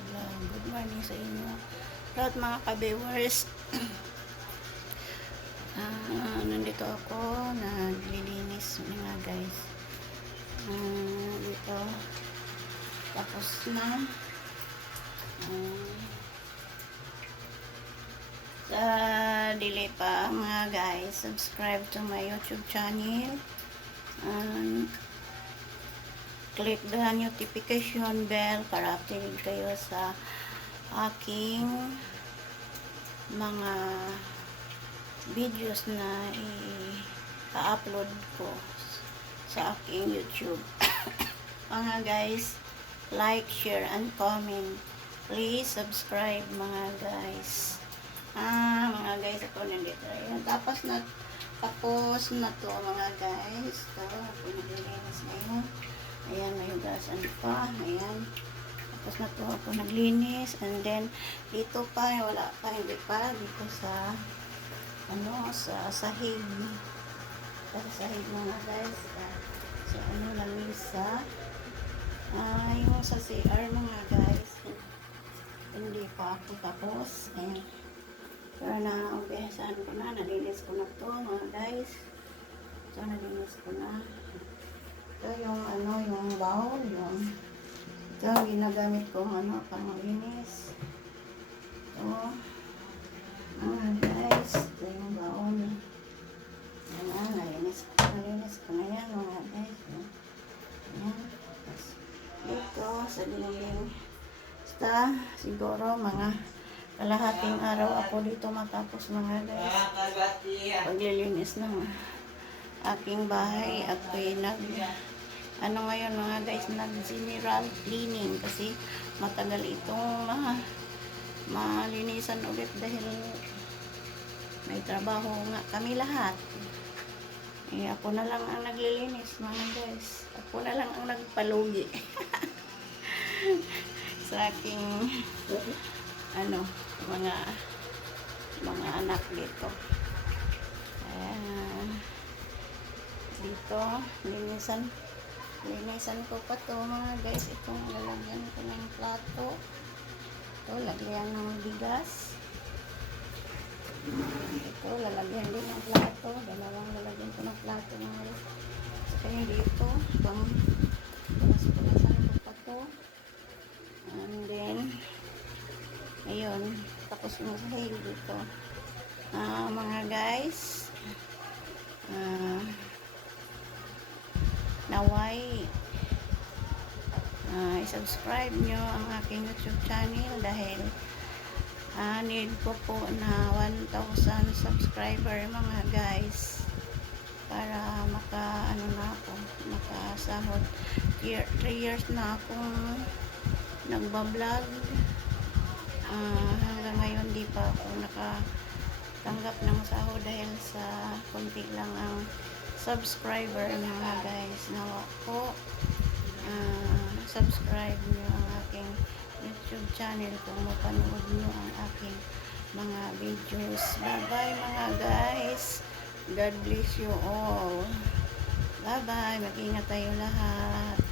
Vlog. Good morning sa inyo. Lahat mga ka-viewers. Ah, nandito ako, naglilinis mga guys. Ah, dito. Tapos na. Ah, sa dili pa mga guys, subscribe to my YouTube channel. And click the notification bell para updated kayo sa aking mga videos na i-upload ko sa aking YouTube. mga guys, like, share, and comment. Please subscribe mga guys. Ah, mga guys, ako nandito. Ayan, tapos na, tapos na to mga guys. Ito, ako naglilinis ngayon. Ayan, may hugasan pa. Ayan. Tapos na to ako naglinis. And then, dito pa, wala pa, hindi pa. Dito sa, ano, sa sahig. Sa sahig mga guys. Ah, So, ano, lamisa. Ah, yung sa CR mga guys. Hindi pa ako tapos. Ayan. Pero na, umpisahan ko na. Nalinis ko na to mga guys. Ito, nalinis ko na. Ito yung ano, yung bowl. Yung, ito ang ginagamit kong ano, panglinis. Ito. Mga guys. Ito yung bowl. Ayan na, nalinis ko. Nalinis ko na yan mga guys. Ayan. Tapos, Dito, sa dinding. Basta, siguro mga kalahating araw ako dito matapos mga guys. Paglilinis ng aking bahay ako'y nag ano ngayon mga guys nag general cleaning kasi matagal itong ma malinisan ulit dahil may trabaho nga kami lahat. Eh, ako na lang ang naglilinis mga guys. Ako na lang ang nagpalugi. Sa aking ano mga mga anak dito. Ayan. Dito. Linisan linisan ko pa to mga guys. Itong lalagyan ko ng plato. Ito lagyan ng bigas. Ito lalagyan din ng plato. Dalawang lalagyan ko ng plato mga guys. Saka yung dito pang punas-punasan ko pa to. And then ayun tapos yung sahig dito. Ah mga guys ah naway ah i-subscribe nyo ang aking youtube channel dahil ah need ko po na 1,000 subscriber mga guys para maka ano na ako makasahod. 3 years na akong nagbablog. Ah, hanggang ngayon di pa ako nakatanggap ng sahod dahil sa konti lang ang subscriber mga guys. Nawa po. Ah, subscribe nyo ang aking youtube channel kung mapanood nyo ang aking mga videos. Bye bye mga guys. God bless you all. Bye bye mag ingat tayo lahat